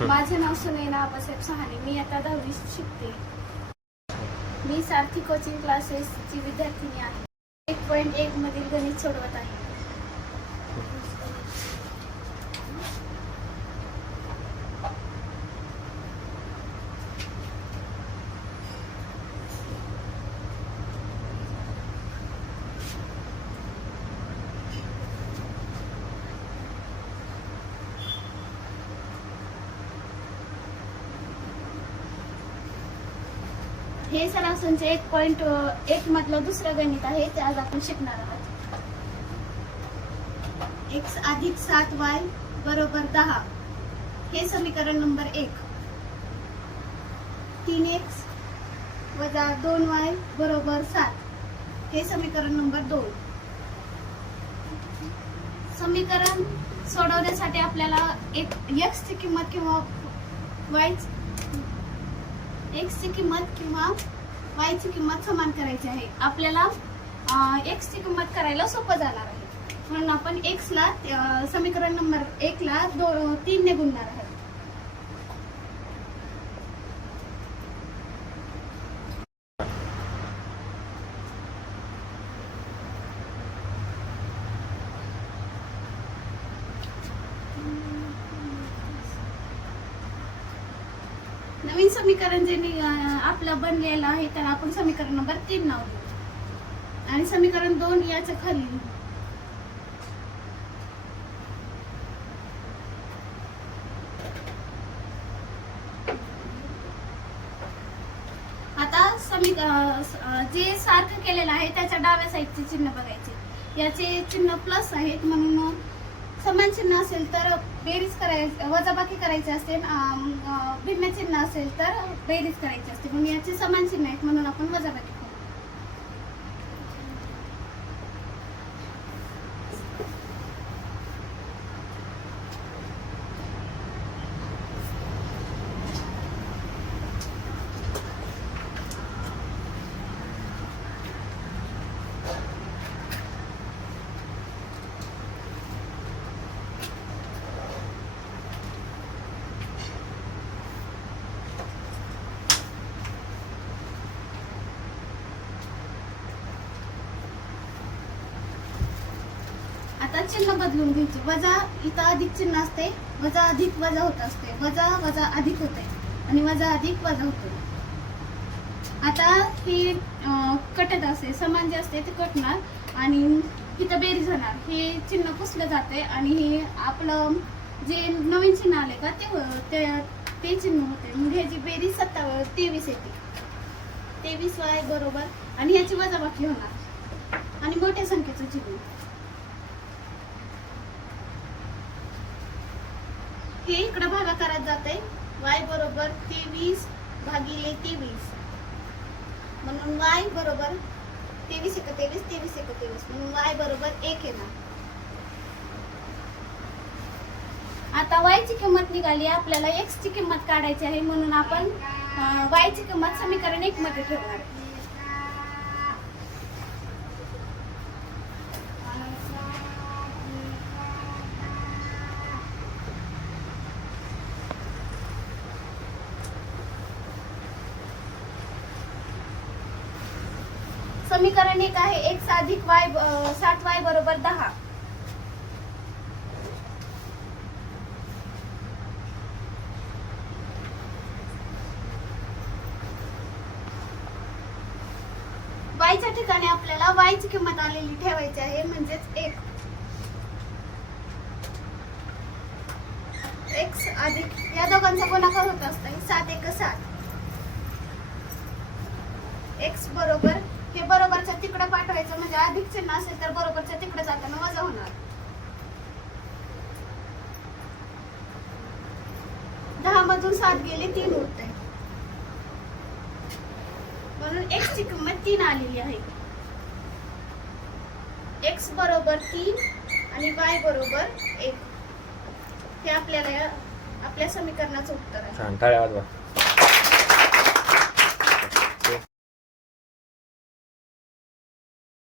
माझे नाव सुनैना आबासाहेब सहाने. मी आता 10वी शिकते. मी सारथी कोचिंग क्लासेसची विद्यार्थिनी आहे. 1.1 मधील गणित सोडवत आहे. हे सरासनचे 1.1 मधलं दुसरं गणित आहे. ते आज आपण शिकणार आहोत. x अधिक 7y बरोबर 10 हे समीकरण नंबर 1. 3x वजा 2y बरोबर 7 हे समीकरण नंबर 2. समीकरण सोडवण्यासाठी आपल्याला x ची किंमत किंवा x ची किंमत किंवा y ची किंमत समान करायची आहे. आपल्याला x ची किंमत करायला सोपं जाणार आहे, म्हणून आपण x ला समीकरण नंबर 1 ला 3 ने गुणणार आहे. नवीन समीकरण जे आपलं बनलेलं आहे त्याला आपण समीकरण नंबर 3 नाव देऊ आणि समीकरण 2 याच्या खाली लिहू. आता जे सारखं केलेलं आहे त्याच्या डाव्या साईडचे चिन्ह बघायचे. याचे चिन्ह प्लस आहेत, म्हणून समान चिन्ह असेल तर बेरीज करायची, वजाबाकी करायची असते. भिन्न चिन्ह असेल तर बेरीज करायची असते, म्हणून याचे समान चिन्ह आहेत म्हणून आपण वजाबाकी करू. आता चिन्ह बदलून घ्यायचे. वजा इथं अधिक चिन्ह असते, वजा अधिक वजा होत असते, वजा वजा अधिक होते आणि वजा अधिक वजा होतो. आता हे कटत असते, समान जे असते ते कटणार आणि इथं बेरीज होणार. हे चिन्ह पुसलं जाते आणि हे आपलं जे नवीन चिन्ह आले का ते चिन्ह होते. मग ह्याची बेरीज 23 येते. 23y बरोबर आणि ह्याची वजाबाकी होणार आणि मोठ्या संख्येचं चिन्ह. हे इकडे भागाकारात जाते. y बरोबर 23 भागिले 23 म्हणून y बरोबर 23 × 23 23 × 23 म्हणून y बरोबर 1 येणार. आता y ची किंमत निघाली. आपल्याला x ची किंमत काढायची आहे, म्हणून आपण y ची किंमत समीकरण 1 मध्ये ठेवणार. समीकरण 1 आहे x अधिक y 7y बरोबर 10. y च्या ठिकाणी आपल्याला y ची किंमत आलेली ठेवायची आहे, म्हणजेच 1. x अधिक या दोघांचा गुणाकार होत असतो. 7 × 7. x बरोबर हे बरोबरच्या तिकडे पाठवायचं, म्हणजे अधिक चिन्ह असेल तर बरोबरच्या तिकडे जाताना वजा होणार. 10 मधून 7 गेले 3 उरते, म्हणून x ची किंमत 3 आलेली आहे. x बरोबर 3 आणि y बरोबर 1 हे आपल्याला आपल्या समीकरणाचं उत्तर आहे.